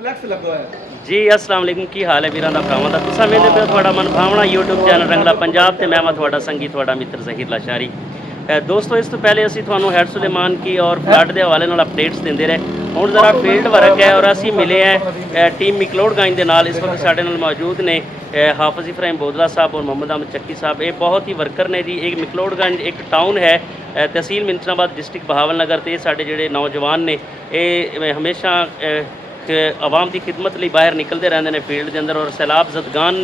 Flex लगा है जी अस्सलाम वालेकुम की हाल है वीरां दा भरावां दा तुसां वेंदे पे थोड़ा मन भावना यूट्यूब चैनल रंगला पंजाब ते मैं थोड़ा संगी थोड़ा मित्र ज़हीर लाशारी। दोस्तों इस तो पहले असी थानू हैड सुलेमान की और फ्लड के हवाले नाल अपडेट्स देंदे रहे। हुण ज़रा फील्ड वर्क है और असी मिले हैं टीम मिकलोडगंज के नाल। इस वक्त साडे नाल मौजूद ने हाफिज़ इब्राहिम बोदला साहब और मोहम्मद अहमद चक्की साहब। ये बहुत ही वर्कर ने जी। एक मिकलोडगंज एक टाउन है तहसील मिंचनाबाद डिस्ट्रिक्ट बहावल नगर। तो साडे जिहड़े नौजवान ने ये हमेशा आवाम की खिदमत लिए बाहर निकलते रहते हैं फील्ड के अंदर और सैलाब जदगान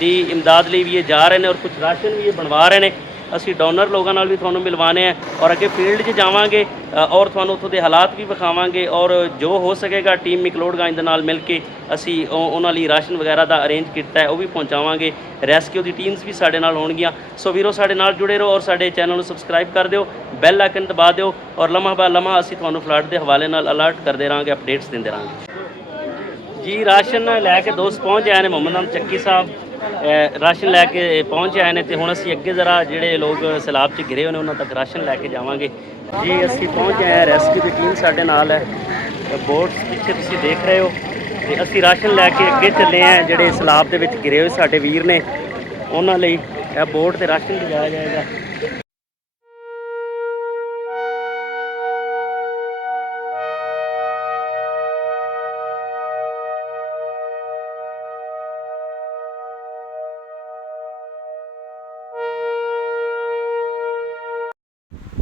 की इमदाद लिए भी ये जा रहे हैं और कुछ राशन भी ये बनवा रहे हैं। असी डोनर लोगों नाल भी तुहानू मिलवाने हैं और अगे फील्ड 'च जावांगे और तुहानू उत्थों के हालात भी विखावांगे और जो हो सकेगा टीम मिकलोडगंज दे नाल मिल के असी उन्हां लई राशन वगैरह का अरेंज किया है वो भी पहुँचावांगे। रैस्क्यू की टीम्स भी साडे नाल होणगियां। सो वीरो साडे नाल जुड़े रहो और साडे चैनल को सबसक्राइब कर दिओ, बैल आइकन दबा दिओ और लम्हा बा लम्हा असी तुहानू फ्लड के हवाले नाल अलर्ट करते रहांगे, अपडेट्स देंदे रहांगे जी। राशन लैके दोस्त पहुँच आए हैं। मोहम्मद अहमद चक्की साहब राशन लैके पहुँच आए हैं। तो हुण असीं अगे ज़रा जिहड़े लोग सैलाब च घिरे हुए उन्होंने तक राशन लैके जावांगे जी। असीं पहुँच आए हैं, रेस्क्यू की टीम साडे नाल है। बोट्स पिछे तुसीं देख रहे हो तो असीं राशन लैके अगे चले हैं। जिहड़े सैलाब दे विच घिरे हुए साडे वीर ने उन्हां लई बोट ते राशन भिजाया जाएगा।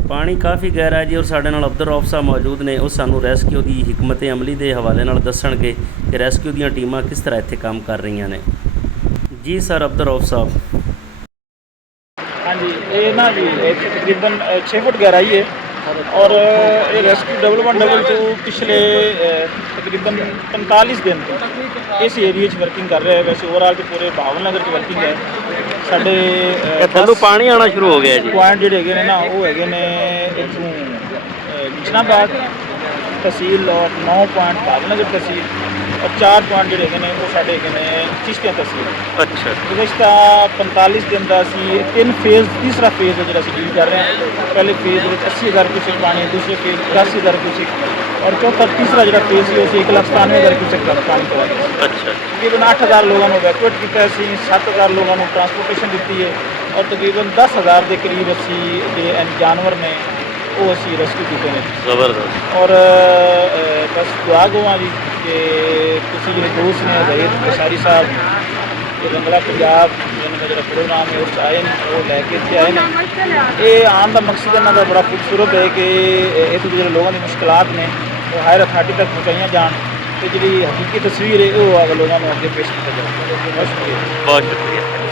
पानी काफ़ी गहरा है जी और साढ़े नाल अब्दुल रऊफ साहब मौजूद ने। वो सानू रेस्क्यू की हिकमत अमली के हवाले नाल दसणगे कि रेस्क्यू दी टीमां किस तरह इत्थे काम कर रही ने। जी सर अब्दुल रऊफ साहब। हाँ जी। ये ना जी तकरीबन 6 फुट गहराई है और ये रेस्क्यू डबल 122 पिछले तकरीबन 45 दिन तो इस एरिए वर्किंग कर रहे हैं। वैसे ओवरऑल तो पूरे बहावल नगर वर्किंग है। साढ़े थल्लों पानी आना शुरू हो गया जी। पॉइंट जोड़े है ना वो है इतों मिंचनाबाद तहसील और 9 पॉइंट बहावल नगर तहसील और 4 पॉइंट जोड़े है वो साढ़े है चिश्तियां तहसील। अच्छा गुज़श्ता 45 दिन का असी 3 फेज़ तीसरा फेज़ है जो डील कर रहे हैं। पहले फेज़ 80,000 क्यूसेक पानी, दूसरे फेज़ 85,000 क्यूसेक और चौथा तीसरा जो फेज़ है उसे 1,97,000 क्यूसेक पानी पवाया। अच्छा तकरीबन 8,000 लोगों को वैकुएट किया, 7,000 लोगों को ट्रांसपोर्टेशन दी है और तकरीबन 10,000 के करीब असी जो जानवर ने वो असी रेस्क्यू किए हैं। जबरदस्त। और बस दुआ गवा जी कि तुसी जो दोस्त ने जहीर कसारी साहब ये रंगला पंजाब जो प्रोग्राम है उस आए वो लैके इतने आए हैं। ये आने का मकसद इन्हों का बड़ा खूबसूरत है कि इतने जो लोगों की मुश्किलात ने वो हायर अथॉरिटी तक पहुँचाई जान तो जी हकीकी तस्वीर है वो लोगों को अगे पेश किया जाए। बहुत शुक्रिया। बहुत शुक्रिया।